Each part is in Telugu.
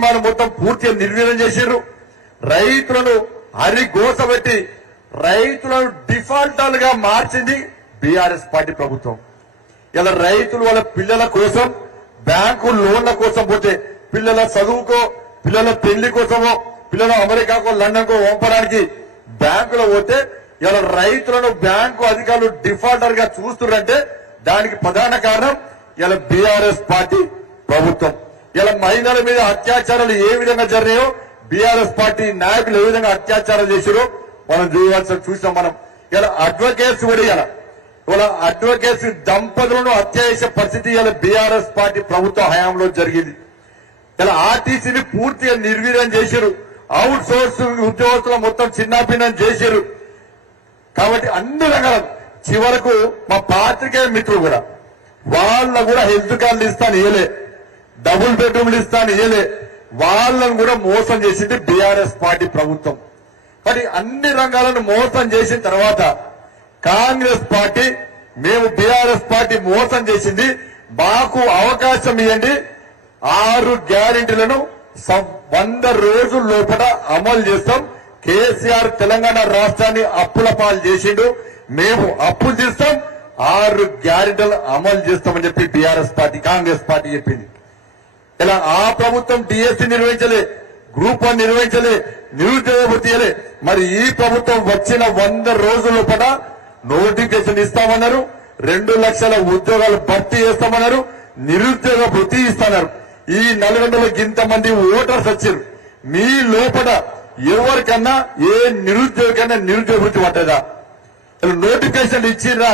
బీమాను మొత్తం పూర్తిగా నిర్వీర్యం చేసిర్రు. రైతులను హరిగోసబెట్టి రైతులను డిఫాల్టర్లుగా మార్చింది బీఆర్ఎస్ పార్టీ ప్రభుత్వం. ఇలా రైతులు వాళ్ళ పిల్లల కోసం బ్యాంకు లోన్ల కోసం పోతే, పిల్లల చదువుకో, పిల్లల పెళ్లి కోసమో, పిల్లలు అమెరికాకో లండన్కో పంపడానికి బ్యాంకులో పోతే ఇలా రైతులను బ్యాంకు అధికారులు డిఫాల్టర్ గా చూస్తున్నారంటే దానికి ప్రధాన కారణం ఇలా బీఆర్ఎస్ పార్టీ ప్రభుత్వం. ఇలా మహిళల మీద అత్యాచారాలు ఏ విధంగా జరిగాయో, బీఆర్ఎస్ పార్టీ నాయకులు ఏ విధంగా అత్యాచారాలు చేశారో మనం చూసాం. మనం ఇలా అడ్వకేట్స్ కూడా ఇలా అడ్వకేట్స్ దంపతులను హత్య చేసే పరిస్థితి ఇలా బీఆర్ఎస్ పార్టీ ప్రభుత్వ హయాంలో జరిగింది. ఇలా ఆర్టీసీని పూర్తిగా నిర్వీర్యం చేశారు. అవుట్ సోర్సింగ్ ఉద్యోగస్తులు మొత్తం చిన్నాభిన్నం చేశారు. కాబట్టి అన్ని రకాల చివరకు మా పాత్రికేయ మిత్రులు కూడా వాళ్ళకు కూడా హెల్త్ కార్డులు ఇస్తాను ఇయలే, డబుల్ బెడ్రూమ్లు ఇస్తాను ఇయలే, వాళ్ళను కూడా మోసం చేసింది బీఆర్ఎస్ పార్టీ ప్రభుత్వం. మరి అన్ని రంగాలను మోసం చేసిన తర్వాత కాంగ్రెస్ పార్టీ, మేము బీఆర్ఎస్ పార్టీ మోసం చేసింది, మాకు అవకాశం ఇవ్వండి, 6 గ్యారెంటీలను 100 రోజుల లోపల అమలు చేస్తాం. కేసీఆర్ తెలంగాణ రాష్ట్రాన్ని అప్పుల పాలు చేసిండు, మేము అప్పులు తీస్తాం, 6 గ్యారెంటీలు అమలు చేస్తామని చెప్పి బీఆర్ఎస్ పార్టీ కాంగ్రెస్ పార్టీ చెప్పింది. ఇలా ఆ ప్రభుత్వం డిఎస్సీ నిర్వహించలే, గ్రూప్ 1 నిర్వహించలే, నిరుద్యోగ భృతి ఇవ్వలే. మరి ఈ ప్రభుత్వం వచ్చిన 100 రోజుల లోపల నోటిఫికేషన్ ఇస్తామన్నారు, 2 లక్షల ఉద్యోగాలు భర్తీ చేస్తామన్నారు, నిరుద్యోగ భృతి ఇస్తున్నారు. ఈ నల్గొండలో ఇంతమంది ఓటర్స్ వచ్చారు. మీ లోపల ఎవరికన్నా ఏ నిరుద్యోగకన్నా నిరుద్యోగ భృతి పట్టదా? నోటిఫికేషన్ ఇచ్చిర్రా,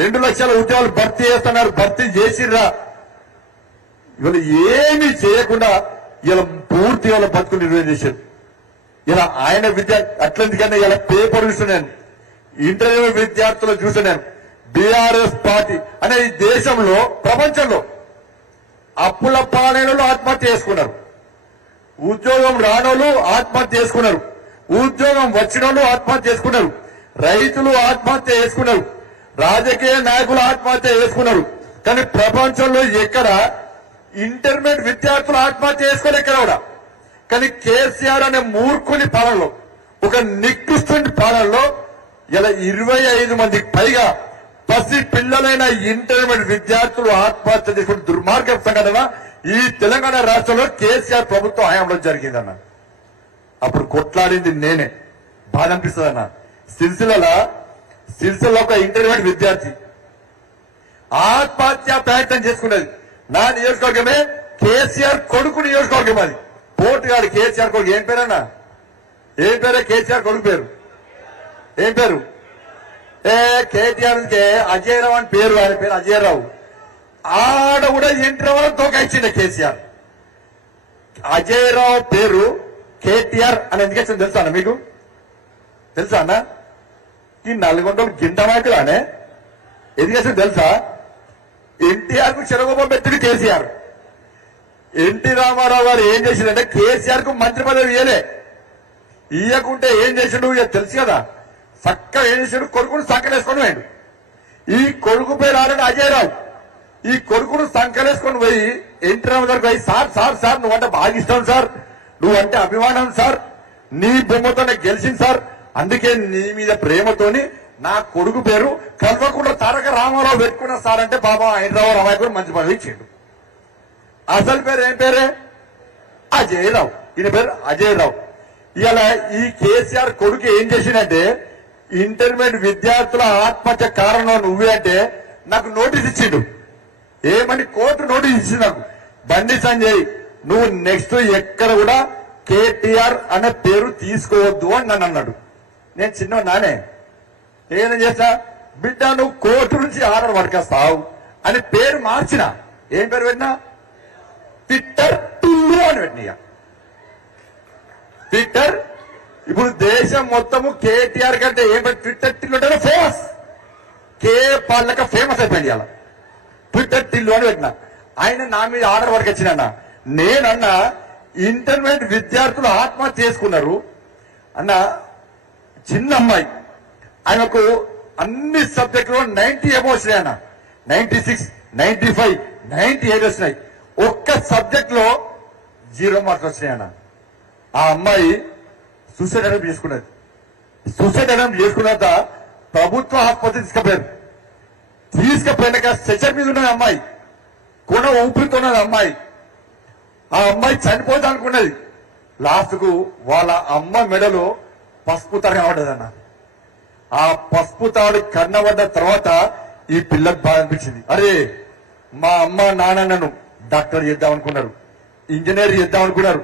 2 లక్షల ఉద్యోగాలు భర్తీ చేస్తున్నారు, భర్తీ చేసిర్రా? ఇవాళ ఏమీ చేయకుండా ఇలా పూర్తి వాళ్ళ బతుకులు నిర్వహణ చేశారు. ఇలా ఆయన అట్లందుకన్నా ఇలా పేపర్ చూస్తున్నాను, ఇంటర్వ్యూ విద్యార్థులు చూస్తున్నాను. బీఆర్ఎస్ పార్టీ అనే ఈ దేశంలో ప్రపంచంలో అప్పుల పాలనలో ఆత్మహత్య చేసుకున్నారు, ఉద్యోగం రానోళ్ళు ఆత్మహత్య చేసుకున్నారు, ఉద్యోగం వచ్చిన వాళ్ళు ఆత్మహత్య చేసుకున్నారు, రైతులు ఆత్మహత్య చేసుకున్నారు, రాజకీయ నాయకులు ఆత్మహత్య చేసుకున్నారు. కానీ ప్రపంచంలో ఎక్కడ ఇంటర్మీడియట్ విద్యార్థులు ఆత్మహత్య చేసుకోలేదు ఎక్కడ కూడా. కానీ కేసీఆర్ అనే మూర్ఖుని పాలనలో, ఒక నికృష్టుని పాలనలో ఇలా 25 మందికి పైగా పసి పిల్లలైన ఇంటర్మీడియట్ విద్యార్థులు ఆత్మహత్య చేసుకున్న దుర్మార్గ సంఘటన ఈ తెలంగాణ రాష్ట్రంలో కేసీఆర్ ప్రభుత్వ హయాంలో జరిగిందన్న. అప్పుడు కొట్లాడింది నేనే. బాధ అనిపిస్తుంది అన్న. సిరిసిల్ల ఒక ఇంటర్మీడియట్ విద్యార్థి ఆత్మహత్య ప్రయత్నం చేసుకున్నది. నా నియోజకవర్గమే, కేసీఆర్ కొడుకు నియోజకవర్గం అది. పోటుగాడు కేసీఆర్ కొడుకు. ఏం పేరన్నా? ఏం పేరే కేసీఆర్ కొడుకు పేరు? ఏం పేరు? కేటీఆర్ అజయ్ రావు అని పేరు. ఆయన పేరు అజయ్ రావు. ఆడ కూడా ఇంటర్ వరకు తోకాయించింది కేసీఆర్. అజయ్ రావు పేరు కేటీఆర్ అని ఎందుకు తెలుసా అన్న? మీకు తెలుసా అన్న? ఈ నల్గొండలు గింట నాయకులానే ఎందుకు తెలుసా? ఎన్టీఆర్ కు చెరగోపం పెట్టింది కేసీఆర్. ఎన్టీ రామారావు గారు ఏం చేసిందంటే కేసీఆర్ కు మంత్రి పదవి ఇయ్యలే. ఇయ్యకుంటే ఏం చేసిండు తెలుసు కదా. చక్కగా ఏం చేసాడు? కొడుకును సంకలేసుకొని పోయాడు. ఈ కొడుకు పేరు ఆల్రెడీ అజయ్ రావు. ఈ కొడుకును సంకలేసుకొని పోయి ఎన్టీ రామారావు గారికి పోయి, సార్ సార్ సార్ నువ్వంటే బాగా ఇష్టం సార్, నువ్వంటే అభిమానం సార్, నీ బొమ్మతోనే గెలిచింది సార్, అందుకే నీ మీద ప్రేమతోని నా కొడుకు పేరు కల్వకుంట్ల తారక రామారావు పెట్టుకున్నా సార్ అంటే బాబా హైదరాబాద్ రామాయకుడు మంచి పదవి ఇచ్చిండు. అసలు పేరు ఏం పేరే? అజయ్ రావు. ఈయన పేరు అజయ్ రావు. ఇలా ఈ కేసీఆర్ కొడుకు ఏం చేసిందంటే ఇంటర్మీడియట్ విద్యార్థుల ఆత్మహత్య కారణం నువ్వే అంటే నాకు నోటీస్ ఇచ్చిండు. ఏమని? కోర్టు నోటీస్ ఇచ్చింది నాకు. బండి సంజయ్ నువ్వు నెక్స్ట్ ఎక్కడ కూడా కేటీఆర్ అనే పేరు తీసుకోవద్దు అని నన్ను అన్నాడు. నేను చిన్న నానే ఏం చేస్తా? బిడ్డ నువ్వు కోర్టు నుంచి ఆర్డర్ పట్టుకొస్తావు అని పేరు మార్చిన. ఏం పేరు పెట్టినా? ట్విట్టర్ టిల్లు అని పెట్టిన. ట్విట్టర్ ఇప్పుడు దేశం మొత్తము కేటీఆర్ కంటే ఏం ట్విట్టర్ టిల్లు అంటే ఫేమస్. కే పాలక ఫేమస్ అయిపోయింది అలా. ట్విట్టర్ టిల్లు అని పెట్టిన. ఆయన నా మీద ఆర్డర్ వరకు వచ్చిన. నేనన్నా ఇంటర్మీడియట్ విద్యార్థులు ఆత్మహత్య చేసుకున్నారు అన్న. చిన్న అమ్మాయి, ఆయనకు అన్ని సబ్జెక్టులో 90 అబౌవ్ వచ్చినాయి అన్న. 96, 95, 98 వచ్చినాయి. ఒక్క సబ్జెక్ట్ లో 0 మార్క్స్ వచ్చినాయన్న. ఆ అమ్మాయి సూసైడ్ అటెంప్ట్ చేసుకున్నది. సూసైడ్ అటెంప్ట్ చేసుకున్నాక ప్రభుత్వ ఆసుపత్రి తీసుకుపోయినాక స్ట్రెచర్ మీద ఉన్నది అమ్మాయి, కొన ఊపిరితో ఉన్నది అమ్మాయి. ఆ అమ్మాయి చనిపోతా అనుకున్నది. లాస్ట్ కు వాళ్ళ అమ్మ మెడలో పసుపు తాడు కనబడ్డదన్న. ఆ పసుపు తాడు కన్నబడ్డ తర్వాత ఈ పిల్లకి బాధ అనిపించింది. అరే మా అమ్మ నాన్న నన్ను డాక్టర్ చేద్దాం అనుకున్నారు, ఇంజనీర్ చేద్దాం అనుకున్నారు,